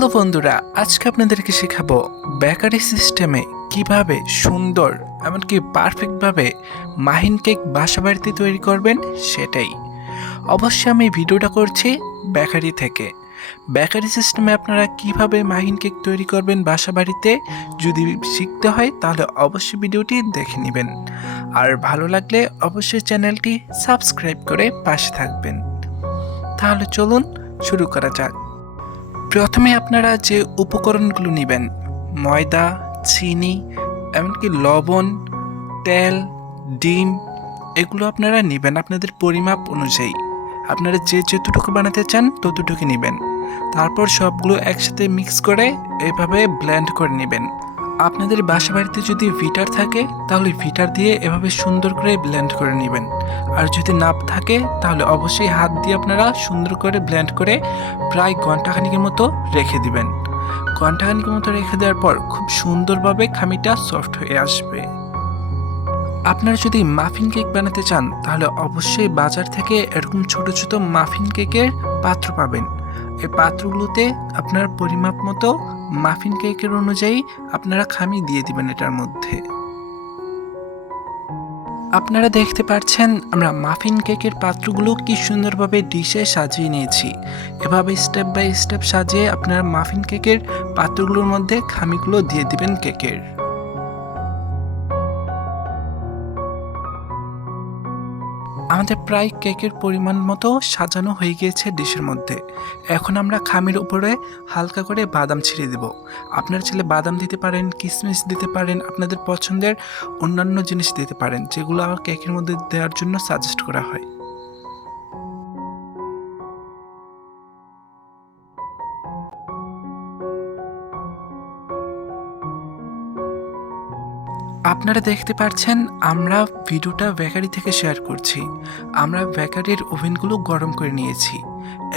Hello বন্ধুরা, আজকে আপনাদেরকে শেখাবো বেকারি সিস্টেমে কীভাবে সুন্দর, এমনকি পারফেক্টভাবে মাহিন কেক বাসা বাড়িতে তৈরি করবেন সেটাই। অবশ্যই আমি ভিডিওটা করছি বেকারি থেকে। বেকারি সিস্টেমে আপনারা কীভাবে মাহিন কেক তৈরি করবেন বাসা বাড়িতে যদি শিখতে হয় তাহলে অবশ্যই ভিডিওটি দেখে নেবেন। আর ভালো লাগলে অবশ্যই চ্যানেলটি সাবস্ক্রাইব করে পাশে থাকবেন। তাহলে চলুন শুরু করা যাক। প্রথমে আপনারা যে উপকরণগুলো নেবেন, ময়দা, চিনি, এমনকি লবণ, তেল, ডিম, এগুলো আপনারা নেবেন আপনাদের পরিমাপ অনুযায়ী। আপনারা যে যতটুকু বানাতে চান ততটুকু নেবেন। তারপর সবগুলো একসাথে মিক্স করে এভাবে ব্লেন্ড করে নেবেন। আপনাদের বাসা বাড়িতে যদি ভিটার থাকে, তাহলে ভিটার দিয়ে এভাবে সুন্দর করে ব্লেন্ড করে নেবেন। আর যদি না থাকে, তাহলে অবশ্যই হাত দিয়ে আপনারা সুন্দর করে ব্লেন্ড করে প্রায় ঘন্টাখানিকের মতো রেখে দিবেন। ঘন্টাখানিকের মতো রেখে দেওয়ার পর খুব সুন্দরভাবে খামিটা সফট হয়ে আসবে। আপনারা যদি মাফিন কেক বানাতে চান, তাহলে অবশ্যই বাজার থেকে এরকম ছোট ছোট মাফিন কেকের পাত্র পাবেন। এই পাত্রগুলোতে আপনার পরিমাপ মতো মাফিন কেকের অনুযায়ী আপনারা খামি দিয়ে দিবেন এটার মধ্যে। আপনারা দেখতে পাচ্ছেন আমরা মাফিন কেকের পাত্রগুলো কি সুন্দরভাবে ডিশে সাজিয়ে নিয়েছি। এভাবে স্টেপ বাই স্টেপ সাজিয়ে আপনারা মাফিন কেকের পাত্রগুলোর মধ্যে খামিগুলো দিয়ে দিবেন কেকের। আমাদের প্রায় কেকের পরিমাণ মতো সাজানো হয়ে গিয়েছে ডিশের মধ্যে। এখন আমরা খামের উপরে হালকা করে বাদাম ছিঁড়ে দেব। আপনার ছেলে বাদাম দিতে পারেন কিশমিশ দিতে পারেন, আপনাদের পছন্দের অন্যান্য জিনিস দিতে পারেন, যেগুলো কেকের মধ্যে দেওয়ার জন্য সাজেস্ট করা হয়। আপনারা দেখতে পাচ্ছেন, আমরা ভিডিওটা বেকারি থেকে শেয়ার করছি। আমরা বেকারির ওভেনগুলো গরম করে নিয়েছি।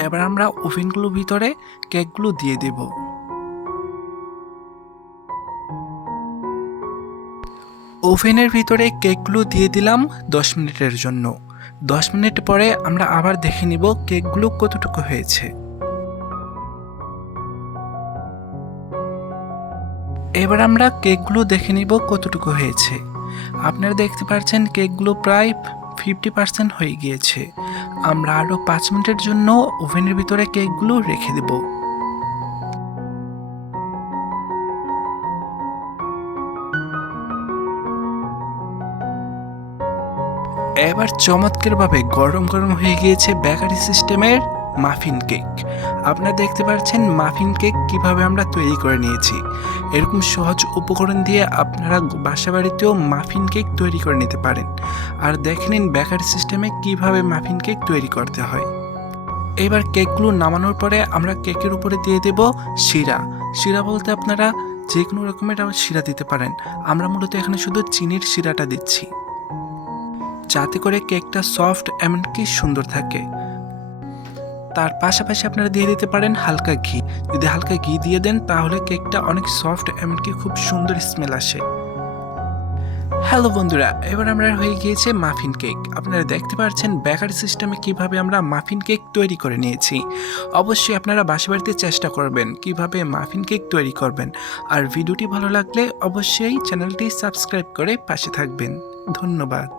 এবার আমরা ওভেনগুলোর ভিতরে কেকগুলো দিয়ে দেব। ওভেনের ভিতরে কেকগুলো দিয়ে দিলাম দশ মিনিটের জন্য। দশ মিনিট পরে আমরা আবার দেখে নিব কেকগুলো কতটুকু হয়েছে। এবার আমরা কেকগুলো দেখে নিব কতটুকু হয়েছে। আপনারা দেখতে পাচ্ছেন কেকগুলো প্রায় ফিফটি পার্সেন্ট হয়ে গিয়েছে। আমরা আরও পাঁচ মিনিটের জন্য ওভেনের ভিতরে কেকগুলো রেখে দেব। এবার চমৎকারভাবে গরম গরম হয়ে গিয়েছে বেকারি সিস্টেমের মাফিন কেক। আপনারা দেখতে পাচ্ছেন মাফিন কেক কীভাবে আমরা তৈরি করে নিয়েছি। এরকম সহজ উপকরণ দিয়ে আপনারা বাসা বাড়িতেও মাফিন কেক তৈরি করে নিতে পারেন। আর দেখে নিন বেকারি সিস্টেমে কীভাবে মাফিন কেক তৈরি করতে হয়। এবার কেকগুলো নামানোর পরে আমরা কেকের উপরে দিয়ে দেব শিরা। শিরা বলতে আপনারা যে কোনো রকমের শিরা দিতে পারেন। আমরা মূলত এখানে শুধু চিনির শিরাটা দিচ্ছি। যাতে করে কেকটা সফট এমনকি সুন্দর থাকে। তার পাশাপাশি আপনারা দিয়ে দিতে পারেন হালকা ঘি। যদি হালকা ঘি দিয়ে দেন, তাহলে কেকটা অনেক সফট এমনকি খুব সুন্দর স্মেল আসে। হ্যালো বন্ধুরা, এবার আমরা হয়ে গিয়েছে মাফিন কেক আপনারা দেখতে পাচ্ছেন বেকারি সিস্টেমে কীভাবে আমরা মাফিন কেক তৈরি করে নিয়েছি। অবশ্যই আপনারা বাসা বাড়িতে চেষ্টা করবেন কীভাবে মাফিন কেক তৈরি করবেন। আর ভিডিওটি ভালো লাগলে অবশ্যই চ্যানেলটি সাবস্ক্রাইব করে পাশে থাকবেন। ধন্যবাদ।